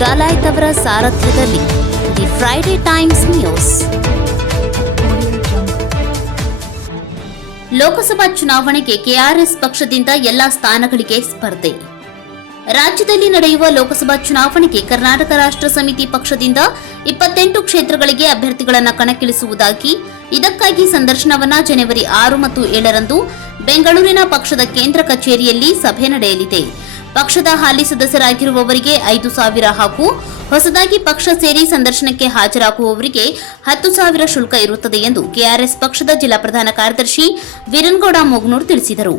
ಡಾಲಾಯ್ತ್ ಅವರ ಸಾರಥ್ಯದಲ್ಲಿ the Friday Times news. Lok Sabha ಚುನಾವಣೆಗೆ ಕೆಆರ್ಎಸ್ ಪಕ್ಷದಿಂದ ಎಲ್ಲಾ ಸ್ಥಾನಗಳಿಗೆ ಸ್ಪರ್ಧೆ. ರಾಜ್ಯದಲ್ಲಿ ನಡೆಯುವ ಲೋಕಸಭಾ ಚುನಾವಣೆಗೆ ಕರ್ನಾಟಕ ರಾಷ್ಟ್ರ ಸಮಿತಿ ಪಕ್ಷದಿಂದ 28 ಕ್ಷೇತ್ರಗಳಿಗೆ ಅಭ್ಯರ್ಥಿಗಳನ್ನು ಕಣಕ್ಕಿಳಿಸುವುದಾಗಿ, ಇದಕ್ಕಾಗಿ ಸಂದರ್ಶನವನ್ನು ಜನವರಿ 6 ಮತ್ತು 7ರಂದು ಬೆಂಗಳೂರಿನ ಪಕ್ಷದ ಕೇಂದ್ರ ಕಚೇರಿಯಲ್ಲಿ ಸಭೆ ನಡೆಯಲಿದೆ. ಪಕ್ಷದ ಹಾಲಿ ಸದಸ್ಯರಾಗಿರುವವರಿಗೆ 5,000 ಹಾಗೂ ಹೊಸದಾಗಿ ಪಕ್ಷ ಸೇರಿ ಸಂದರ್ಶನಕ್ಕೆ ಹಾಜರಾಗುವವರಿಗೆ 10,000 ಶುಲ್ಕ ಇರುತ್ತದೆ ಎಂದು ಕೆಆರ್ಎಸ್ ಪಕ್ಷದ ಜಿಲ್ಲಾ ಪ್ರಧಾನ ಕಾರ್ಯದರ್ಶಿ ವೀರನಗೌಡ ಮೊಗ್ನೂರ್ ತಿಳಿಸಿದರು.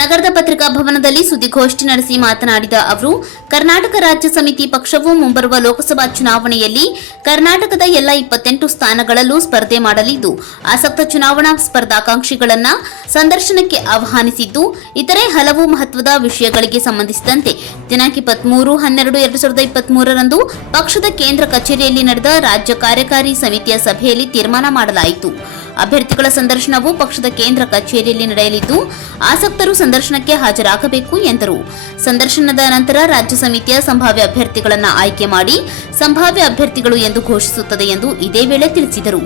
ನಗರದ ಪತ್ರಿಕಾ ಭವನದಲ್ಲಿ ಸುದ್ದಿಗೋಷ್ಠಿ ನಡೆಸಿ ಮಾತನಾಡಿದ ಅವರು, ಕರ್ನಾಟಕ ರಾಜ್ಯ ಸಮಿತಿ ಪಕ್ಷವು ಮುಂಬರುವ ಲೋಕಸಭಾ ಚುನಾವಣೆಯಲ್ಲಿ ಕರ್ನಾಟಕದ ಎಲ್ಲ 28 ಸ್ಥಾನಗಳಲ್ಲೂ ಸ್ಪರ್ಧೆ ಮಾಡಲಿದ್ದು, ಆಸಕ್ತ ಚುನಾವಣಾ ಸ್ಪರ್ಧಾಕಾಂಕ್ಷಿಗಳನ್ನು ಸಂದರ್ಶನಕ್ಕೆ ಆಹ್ವಾನಿಸಿದ್ದು, ಇತರೆ ಹಲವು ಮಹತ್ವದ ವಿಷಯಗಳಿಗೆ ಸಂಬಂಧಿಸಿದಂತೆ ದಿನಾಂಕ 23/12/2023ರಂದು ಪಕ್ಷದ ಕೇಂದ್ರ ಕಚೇರಿಯಲ್ಲಿ ನಡೆದ ರಾಜ್ಯ ಕಾರ್ಯಕಾರಿ ಸಮಿತಿಯ ಸಭೆಯಲ್ಲಿ ತೀರ್ಮಾನ ಮಾಡಲಾಯಿತು. ಅಭ್ಯರ್ಥಿಗಳ ಸಂದರ್ಶನವು ಪಕ್ಷದ ಕೇಂದ್ರ ಕಚೇರಿಯಲ್ಲಿ ನಡೆಯಲಿದ್ದು, ಆಸಕ್ತರು ಸಂದರ್ಶನಕ್ಕೆ ಹಾಜರಾಗಬೇಕು ಎಂದರು. ಸಂದರ್ಶನದ ನಂತರ ರಾಜ್ಯ ಸಮಿತಿಯ ಸಂಭಾವ್ಯ ಅಭ್ಯರ್ಥಿಗಳನ್ನು ಆಯ್ಕೆ ಮಾಡಿ ಸಂಭಾವ್ಯ ಅಭ್ಯರ್ಥಿಗಳು ಎಂದು ಘೋಷಿಸುತ್ತದೆ ಎಂದು ಇದೇ ವೇಳೆ ತಿಳಿಸಿದರು.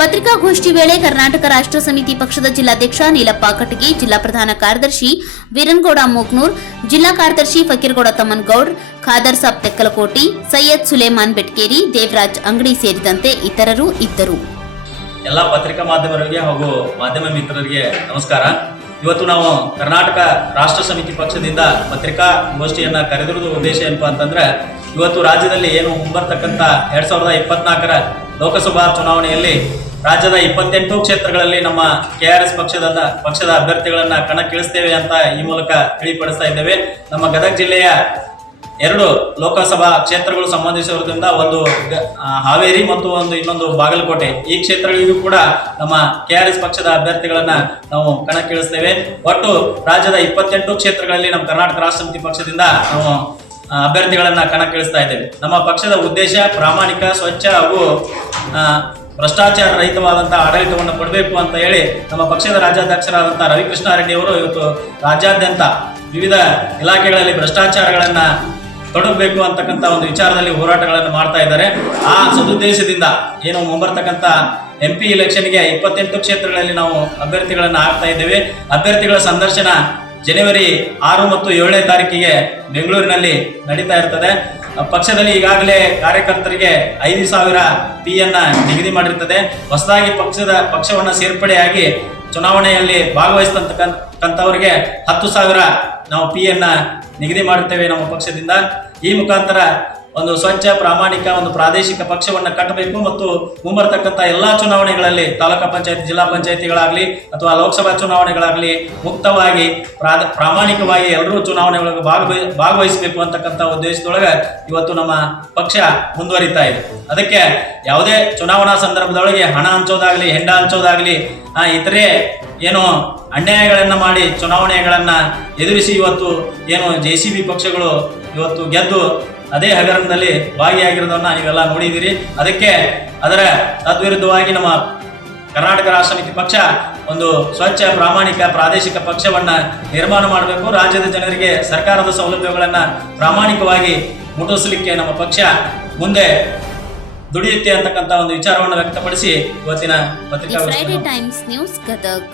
ಪತ್ರಿಕಾಗೋಷ್ಠಿ ವೇಳೆ ಕರ್ನಾಟಕ ರಾಷ್ಟ್ರ ಸಮಿತಿ ಪಕ್ಷದ ಜಿಲ್ಲಾಧ್ಯಕ್ಷ ನೀಲಪ್ಪ ಕಟಗಿ, ಜಿಲ್ಲಾ ಪ್ರಧಾನ ಕಾರ್ಯದರ್ಶಿ ವೀರನಗೌಡ ಮೊಗ್ನೂರ್, ಜಿಲ್ಲಾ ಕಾರ್ಯದರ್ಶಿ ಫಕೀರಗೌಡ ತಮ್ಮನಗೌಡ್, ಖಾದರ್ ಸಾಬ್ ತೆಕ್ಕಲಕೋಟಿ, ಸೈಯದ್ ಸುಲೇಮಾನ್ ಬೆಟ್ಕೇರಿ, ದೇವರಾಜ್ ಅಂಗಡಿ ಸೇರಿದಂತೆ ಇತರರು ಇದ್ದರು. ಎಲ್ಲ ಪತ್ರಿಕಾ ಮಾಧ್ಯಮರಿಗೆ ಹಾಗೂ ಮಾಧ್ಯಮ ಮಿತ್ರರಿಗೆ ನಮಸ್ಕಾರ. ಇವತ್ತು ನಾವು ಕರ್ನಾಟಕ ರಾಷ್ಟ್ರ ಸಮಿತಿ ಪಕ್ಷದಿಂದ ಪತ್ರಿಕಾ ಗೋಷ್ಠಿಯನ್ನು ಕರೆದಿರುವುದು ಉದ್ದೇಶ ಏನಪ್ಪಾ ಅಂತಂದ್ರೆ, ಇವತ್ತು ರಾಜ್ಯದಲ್ಲಿ ಏನು ಮುಂಬರ್ತಕ್ಕಂಥ 2024ರ ಲೋಕಸಭಾ ಚುನಾವಣೆಯಲ್ಲಿ ರಾಜ್ಯದ 28 ಕ್ಷೇತ್ರಗಳಲ್ಲಿ ನಮ್ಮ ಕೆಆರ್ಎಸ್ ಪಕ್ಷದ ಅಭ್ಯರ್ಥಿಗಳನ್ನು ಕಣಕ್ಕಿಳಿಸ್ತೇವೆ ಅಂತ ಈ ಮೂಲಕ ತಿಳಿಪಡಿಸ್ತಾ ಇದ್ದೇವೆ. ನಮ್ಮ ಗದಗ ಜಿಲ್ಲೆಯ 2 ಲೋಕಸಭಾ ಕ್ಷೇತ್ರಗಳು ಸಂಬಂಧಿಸಿರುವುದರಿಂದ ಒಂದು ಹಾವೇರಿ ಮತ್ತು ಇನ್ನೊಂದು ಬಾಗಲಕೋಟೆ, ಈ ಕ್ಷೇತ್ರಗಳಿಗೂ ಕೂಡ ನಮ್ಮ ಕೆಆರ್ಎಸ್ ಪಕ್ಷದ ಅಭ್ಯರ್ಥಿಗಳನ್ನ ನಾವು ಕಣಕ್ಕಿಳಿಸ್ತೇವೆ. ಒಟ್ಟು ರಾಜ್ಯದ 28 ಕ್ಷೇತ್ರಗಳಲ್ಲಿ ನಮ್ಮ ಕರ್ನಾಟಕ ರಾಷ್ಟ್ರ ಸಮಿತಿ ಪಕ್ಷದಿಂದ ನಾವು ಅಭ್ಯರ್ಥಿಗಳನ್ನ ಕಣಕ್ಕಿಳಿಸ್ತಾ ಇದ್ದೇವೆ. ನಮ್ಮ ಪಕ್ಷದ ಉದ್ದೇಶ ಪ್ರಾಮಾಣಿಕ, ಸ್ವಚ್ಛ ಹಾಗೂ ಭ್ರಷ್ಟಾಚಾರ ರಹಿತವಾದಂತಹ ಆಡಳಿತವನ್ನು ಕೊಡಬೇಕು ಅಂತ ಹೇಳಿ ನಮ್ಮ ಪಕ್ಷದ ರಾಜ್ಯಾಧ್ಯಕ್ಷರಾದಂತಹ ರವಿಕೃಷ್ಣಾರೆಡ್ಡಿ ಅವರು ಇವತ್ತು ರಾಜ್ಯಾದ್ಯಂತ ವಿವಿಧ ಇಲಾಖೆಗಳಲ್ಲಿ ಭ್ರಷ್ಟಾಚಾರಗಳನ್ನ ತೊಡಗಬೇಕು ಅಂತಕ್ಕಂಥ ಒಂದು ವಿಚಾರದಲ್ಲಿ ಹೋರಾಟಗಳನ್ನು ಮಾಡ್ತಾ ಇದ್ದಾರೆ. ಆ ಸದುದ್ದೇಶದಿಂದ ಏನು ಮುಂಬರ್ತಕ್ಕಂಥ MP ಇಲೆಕ್ಷನ್ಗೆ 28 ಕ್ಷೇತ್ರಗಳಲ್ಲಿ ನಾವು ಅಭ್ಯರ್ಥಿಗಳನ್ನು ಹಾಕ್ತಾ ಇದ್ದೇವೆ. ಅಭ್ಯರ್ಥಿಗಳ ಸಂದರ್ಶನ ಜನವರಿ 6 ಮತ್ತು 7ನೇ ತಾರೀಕಿಗೆ ಬೆಂಗಳೂರಿನಲ್ಲಿ ನಡೀತಾ ಇರ್ತದೆ. ಪಕ್ಷದಲ್ಲಿ ಈಗಾಗಲೇ ಕಾರ್ಯಕರ್ತರಿಗೆ 5,000 PN ನಿಗದಿ ಮಾಡಿರ್ತದೆ. ಹೊಸದಾಗಿ ಪಕ್ಷವನ್ನು ಸೇರ್ಪಡೆಯಾಗಿ ಚುನಾವಣೆಯಲ್ಲಿ ಭಾಗವಹಿಸ್ತಕ್ಕಂಥವರಿಗೆ 10,000 ನಾವು PN ನಿಗದಿ ಮಾಡುತ್ತೇವೆ ನಮ್ಮ ಪಕ್ಷದಿಂದ. ಈ ಮುಖಾಂತರ ಒಂದು ಸ್ವಚ್ಛ, ಪ್ರಾಮಾಣಿಕ, ಒಂದು ಪ್ರಾದೇಶಿಕ ಪಕ್ಷವನ್ನು ಕಟ್ಟಬೇಕು ಮತ್ತು ಮುಂಬರ್ತಕ್ಕಂಥ ಎಲ್ಲಾ ಚುನಾವಣೆಗಳಲ್ಲಿ ತಾಲೂಕಾ ಪಂಚಾಯತ್, ಜಿಲ್ಲಾ ಪಂಚಾಯತಿಗಳಾಗಲಿ ಅಥವಾ ಲೋಕಸಭಾ ಚುನಾವಣೆಗಳಾಗಲಿ ಮುಕ್ತವಾಗಿ ಪ್ರಾಮಾಣಿಕವಾಗಿ ಎಲ್ಲರೂ ಚುನಾವಣೆಗಳಿಗೆ ಭಾಗವಹಿಸಬೇಕು ಅಂತಕ್ಕಂಥ ಉದ್ದೇಶದೊಳಗೆ ಇವತ್ತು ನಮ್ಮ ಪಕ್ಷ ಮುಂದುವರಿತಾ ಇದೆ. ಅದಕ್ಕೆ ಯಾವುದೇ ಚುನಾವಣಾ ಸಂದರ್ಭದೊಳಗೆ ಹಣ ಹಂಚೋದಾಗ್ಲಿ, ಹೆಂಡ ಹಂಚೋದಾಗ್ಲಿ, ಇತರೆ ಏನು ಅನ್ಯಾಯಗಳನ್ನ ಮಾಡಿ ಚುನಾವಣೆಗಳನ್ನ ಎದುರಿಸಿ ಇವತ್ತು ಏನು JCB ಪಕ್ಷಗಳು ಇವತ್ತು ಗೆದ್ದು ಅದೇ ಹಗರಣದಲ್ಲಿ ಭಾಗಿಯಾಗಿರೋದನ್ನ ನೀವೆಲ್ಲ ನೋಡಿದ್ದೀರಿ. ಅದಕ್ಕೆ ಅದರ ತದ್ವಿರುದ್ಧವಾಗಿ ನಮ್ಮ ಕರ್ನಾಟಕ ರಾಷ್ಟ್ರ ಸಮಿತಿ ಪಕ್ಷ ಒಂದು ಸ್ವಚ್ಛ, ಪ್ರಾಮಾಣಿಕ, ಪ್ರಾದೇಶಿಕ ಪಕ್ಷವನ್ನ ನಿರ್ಮಾಣ ಮಾಡಬೇಕು. ರಾಜ್ಯದ ಜನರಿಗೆ ಸರ್ಕಾರದ ಸೌಲಭ್ಯಗಳನ್ನ ಪ್ರಾಮಾಣಿಕವಾಗಿ ಮುಟ್ಟಿಸಲಿಕ್ಕೆ ನಮ್ಮ ಪಕ್ಷ ಮುಂದೆ ದುಡಿಯುತ್ತೆ ಅಂತಕ್ಕಂಥ ಒಂದು ವಿಚಾರವನ್ನು ವ್ಯಕ್ತಪಡಿಸಿ ಇವತ್ತಿನ ಪತ್ರಿಕಾ ಫ್ರೈಡೆ ಟೈಮ್ಸ್ ನ್ಯೂಸ್ ಗದಗ್.